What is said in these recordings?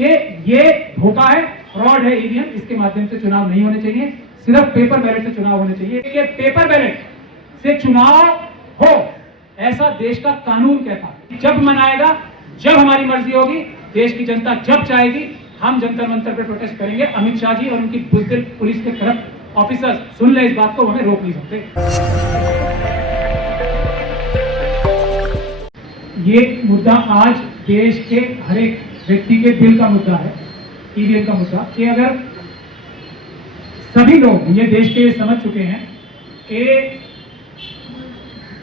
कि ये धोखा है, फ्रॉड है ईवीएम, इसके माध्यम से चुनाव नहीं होने चाहिए, सिर्फ पेपर बैलेट से चुनाव होने चाहिए। कि पेपर बैलेट से चुनाव हो ऐसा देश का कानून कहता है। जब मन आएगा, जब हमारी मर्जी होगी, देश की जनता जब चाहेगी, हम जंतर मंतर पर प्रोटेस्ट करेंगे। अमित शाह जी और उनकी बुज़दिल पुलिस के करप्ट ऑफिसर्स सुन ले इस बात को, हमें रोक नहीं सकते। ये मुद्दा आज देश के हर एक व्यक्ति के दिल का मुद्दा है, ईवीएम का मुद्दा। कि अगर सभी लोग ये देश के समझ चुके हैं कि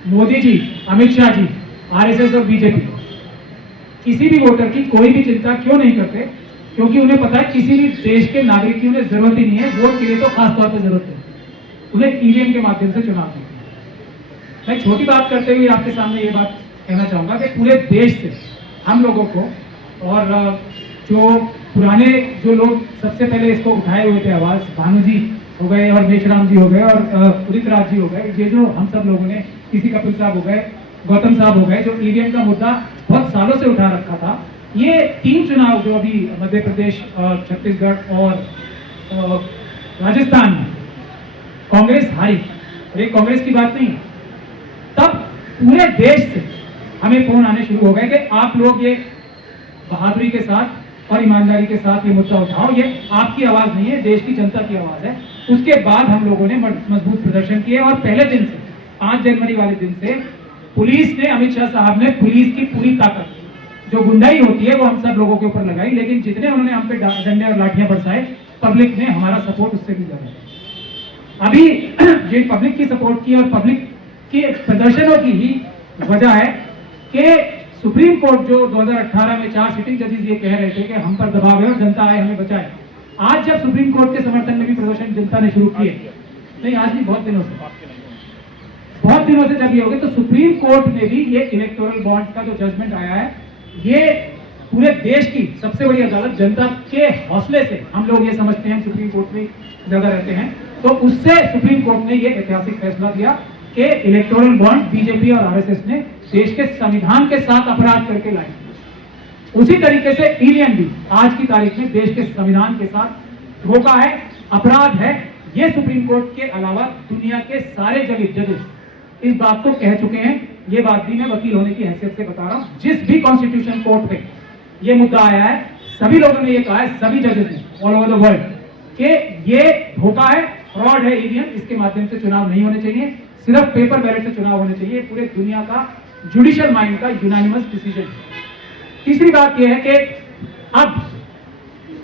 मोदी जी, अमित शाह जी, आरएसएस और बीजेपी किसी भी वोटर की कोई भी चिंता क्यों नहीं करते, क्योंकि उन्हें पता है किसी भी देश के नागरिक की उन्हें जरूरत ही नहीं है, वोट के लिए तो खास तौर पर जरूरत है, उन्हें ईवीएम के माध्यम से चुनाव करना है। मैं छोटी बात करते हुए आपके सामने ये बात कहना चाहूंगा कि पूरे देश से हम लोगों को, और जो पुराने जो लोग सबसे पहले इसको उठाए हुए थे आवाज, भानु जी हो गए और मेशराम जी हो गए और उदित राज जी हो गए, ये जो हम सब लोगों ने, किसी कपिल साहब हो गए, गौतम साहब हो गए, जो ईवीएम का मुद्दा बहुत सालों से उठा रखा था। ये 3 चुनाव जो अभी मध्य प्रदेश, छत्तीसगढ़ और राजस्थान में कांग्रेस हारी, और ये कांग्रेस की बात नहीं है, तब पूरे देश से हमें फोन आने शुरू हो गए कि आप लोग ये बहादुरी के साथ और ईमानदारी के साथ ये मुद्दा उठाओ, ये आपकी आवाज नहीं है, देश की जनता की आवाज है। उसके बाद हम लोगों ने मजबूत प्रदर्शन किए और पहले दिन से, 5 जनवरी वाले दिन से पुलिस ने, अमित शाह साहब ने पुलिस की पूरी ताकत, जो गुंडाई होती है वो हम सब लोगों के ऊपर लगाई, लेकिन जितने उन्होंने हम पे डंडे और लाठियां बरसाए, पब्लिक ने हमारा सपोर्ट उससे भी ज्यादा। अभी जो पब्लिक की सपोर्ट की और पब्लिक के प्रदर्शनों की ही वजह है कि सुप्रीम कोर्ट जो 2018 में 4 सिटिंग जजेस ये कह रहे थे कि हम पर दबाव है और जनता आए हमें बचाए, आज जब सुप्रीम कोर्ट के समर्थन में भी प्रदर्शन जनता ने शुरू किए, नहीं आज नहीं, बहुत दिनों से जब ये हो गए, तो सुप्रीम कोर्ट में भी ये इलेक्टोरल बॉन्ड का जो जजमेंट आया है, ये पूरे देश की सबसे बड़ी अदालत, जनता के हौसले से हम लोग ये समझते हैं, सुप्रीम कोर्ट में ज्यादा रहते हैं, तो उससे सुप्रीम कोर्ट ने ये ऐतिहासिक फैसला दिया कि इलेक्टोरल बॉन्ड बीजेपी और आरएसएस ने देश के संविधान के साथ अपराध करके लाए। उसी तरीके से ईवीएम भी आज की तारीख में देश के संविधान के साथ धोखा है, अपराध है। ये सुप्रीम कोर्ट के अलावा दुनिया के सारे जजेस इस बात को कह चुके हैं। ये बात भी मैं वकील होने की हैसियत से बता रहा हूं, जिस भी कॉन्स्टिट्यूशन कोर्ट पे ये मुद्दा आया है, सभी लोगों ने ये कहा है, सभी जजेस ने ऑल ओवर द वर्ल्ड, कि ये धोखा है, फ्रॉड है ईवीएम, इसके माध्यम से चुनाव नहीं होने चाहिए, सिर्फ पेपर बैलेट से चुनाव होने चाहिए। पूरे दुनिया का जुडिशियल माइंड का यूनानिमस डिसीजन। तीसरी बात यह है कि अब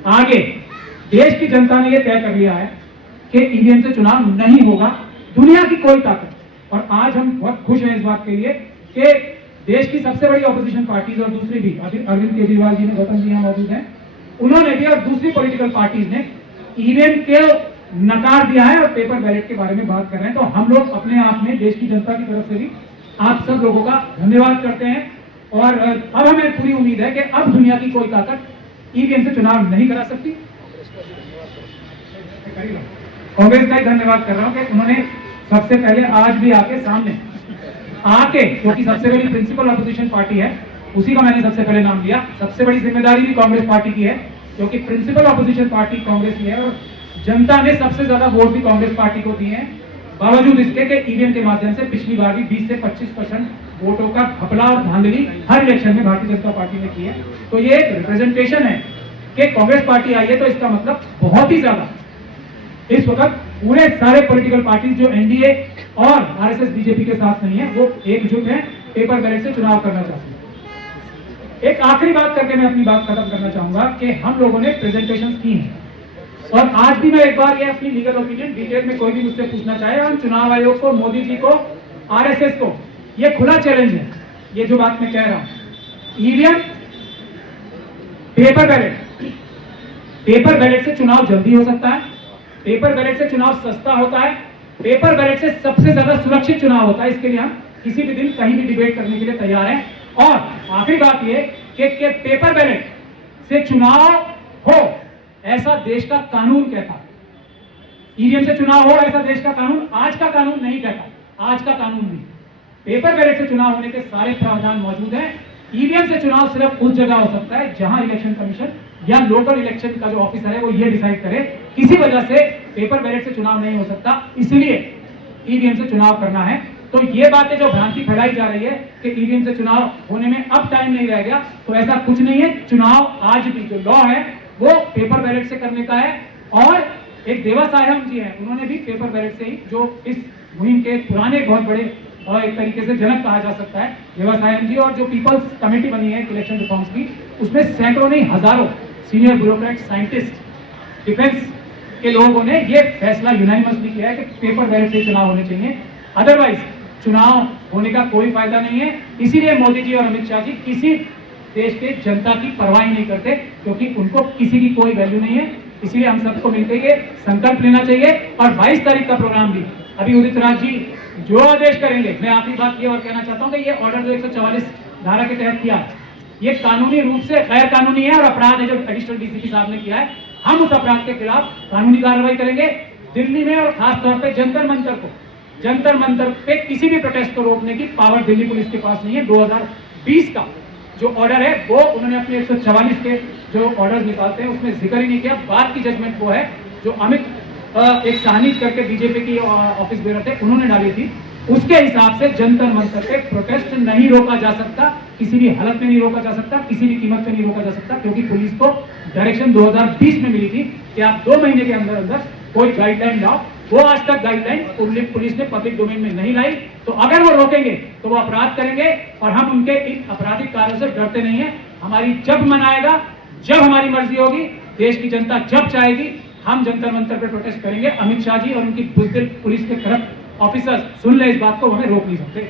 आगे देश की जनता ने यह तय कर लिया है कि ईवीएम से चुनाव नहीं होगा, दुनिया की कोई ताकत। और आज हम बहुत खुश हैं इस बात के लिए कि देश की सबसे बड़ी ऑपोजिशन पार्टीज और दूसरी भी, अरविंद केजरीवाल जी ने, गौतम जी यहाँ मौजूद हैं, उन्होंने भी और दूसरी पॉलिटिकल पार्टीज ने ईवीएम के नकार दिया है और पेपर बैलेट के बारे में बात कर रहे हैं। तो हम लोग अपने आप में देश की जनता की तरफ से भी आप सब लोगों का धन्यवाद करते हैं। और अब हमें पूरी उम्मीद है कि अब दुनिया की कोई ताकत ईवीएम से चुनाव नहीं करा सकती। कांग्रेस का ही धन्यवाद कर रहा हूं कि उन्होंने सबसे पहले आज भी आके सामने आके, क्योंकि सबसे बड़ी प्रिंसिपल अपोजिशन पार्टी है, उसी का मैंने सबसे पहले नाम लिया। सबसे बड़ी जिम्मेदारी भी कांग्रेस पार्टी की है, क्योंकि प्रिंसिपल अपोजिशन पार्टी कांग्रेस की है और जनता ने सबसे ज्यादा वोट भी कांग्रेस पार्टी को दिए हैं, बावजूद इसके कि ईवीएम के माध्यम से पिछली बार भी 20 से 25% वोटों का घपला और धांधली हर इलेक्शन में भारतीय जनता पार्टी ने की है। तो ये एक रिप्रेजेंटेशन है कि कांग्रेस पार्टी आई है, तो इसका मतलब बहुत ही ज्यादा इस वक्त पूरे सारे पॉलिटिकल पार्टी जो एनडीए और आरएसएस बीजेपी के साथ नहीं है, वो एकजुट है, पेपर बैलेट से चुनाव करना चाहते हैं। एक आखिरी बात करके मैं अपनी बात खत्म करना चाहूंगा कि हम लोगों ने प्रेजेंटेशन की है, और आज भी मैं एक बार ये अपनी लीगल ओपिनियन डिटेल में कोई भी मुझसे पूछना चाहे, हम चुनाव आयोग को, मोदी जी को, आरएसएस को, ये खुला चैलेंज है, ये जो बात मैं कह रहा हूं। ईवीएम, पेपर बैलेट से चुनाव जल्दी हो सकता है, पेपर बैलेट से चुनाव सस्ता होता है, पेपर बैलेट से सबसे ज्यादा सुरक्षित चुनाव होता है। इसके लिए हम किसी भी दिन कहीं भी डिबेट करने के लिए तैयार हैं। और आखिरी बात यह कि पेपर बैलेट से चुनाव हो ऐसा देश का कानून कहता है, ईवीएम से चुनाव हो ऐसा देश का कानून, आज का कानून नहीं कहता, आज का कानून नहीं। पेपर बैलेट से चुनाव होने के सारे प्रावधान मौजूद हैं। ईवीएम से चुनाव सिर्फ उस जगह हो सकता है जहां इलेक्शन कमीशन या लोकल इलेक्शन का जो ऑफिसर है वो ये डिसाइड करे। किसी वजह से पेपर बैलेट से चुनाव नहीं हो सकता, इसलिए ईवीएम से चुनाव करना है। तो ये बातें जो भ्रांति फैलाई जा रही है कि ईवीएम से चुनाव होने में अब टाइम नहीं रह गया, तो ऐसा कुछ नहीं है। चुनाव आज भी जो लॉ है वो पेपर बैलेट से करने का है। और एक देवा सायम जी हैं, उन्होंने भी पेपर बैलेट से ही, जो इस मुहिम के पुराने बहुत बड़े और एक तरीके से जनक कहा जा सकता है, देवा सायम जी। और जो पीपल्स कमेटी बनी है इलेक्शन रिफॉर्म्स की, उसमें सैकड़ों नहीं हजारों सीनियर ब्यूरोक्रेट, साइंटिस्ट, डिफेंस के लोगों ने ये फैसला यूनानिमसली किया है कि पेपर बैलेट से चुनाव होने चाहिए, अदरवाइज चुनाव होने का कोई फायदा नहीं है। इसीलिए मोदी जी और अमित शाह जी किसी देश के जनता की परवाह नहीं करते, क्योंकि उनको किसी की कोई वैल्यू नहीं है। इसीलिए हम सबको मिलकर ये संकल्प लेना चाहिए। और 22 तारीख का प्रोग्राम भी अभी उदित राज जी जो आदेश करेंगे, मैं आखिरी बात ये और कहना चाहता हूँ कि ये ऑर्डर जो 144 धारा के तहत किया, ये कानूनी रूप से गैर कानूनी है और अपराध है जो एडिशनल डीसीपी साहब ने किया है। हम उस अपराध के खिलाफ कानूनी कार्रवाई करेंगे दिल्ली में, और खासतौर पर जंतर मंतर पे किसी भी प्रोटेस्ट को रोकने की पावर दिल्ली पुलिस के पास नहीं है। 2020 का जो ऑर्डर है वो उन्होंने अपने 144 के जो ऑर्डर निकालते हैं उसमें जिक्र ही नहीं किया। बाद की जजमेंट वो है जो अमित एक सानिज करके बीजेपी की ऑफिस बेरर थे, उन्होंने डाली थी। उसके हिसाब से जंतर मंतर पे प्रोटेस्ट नहीं रोका जा सकता, किसी भी हालत में नहीं रोका जा सकता, किसी भी कीमत पे नहीं रोका जा सकता, क्योंकि पुलिस को डायरेक्शन 2020 में मिली थी कि आप 2 महीने के अंदर अंदर कोई गाइडलाइन लाओ। वो आज तक गाइडलाइन पुलिस ने पब्लिक डोमेन में नहीं लाई, तो अगर वो रोकेंगे तो वो अपराध करेंगे, और हम उनके इन आपराधिक कार्यों से डरते नहीं है। हमारी जब मन आएगा, जब हमारी मर्जी होगी, देश की जनता जब चाहेगी, हम जंतर मंतर पर प्रोटेस्ट करेंगे। अमित शाह जी और उनकी बुज़दिल पुलिस के करप्ट ऑफिसर्स सुन ले इस बात को, हमें रोक नहीं सकते।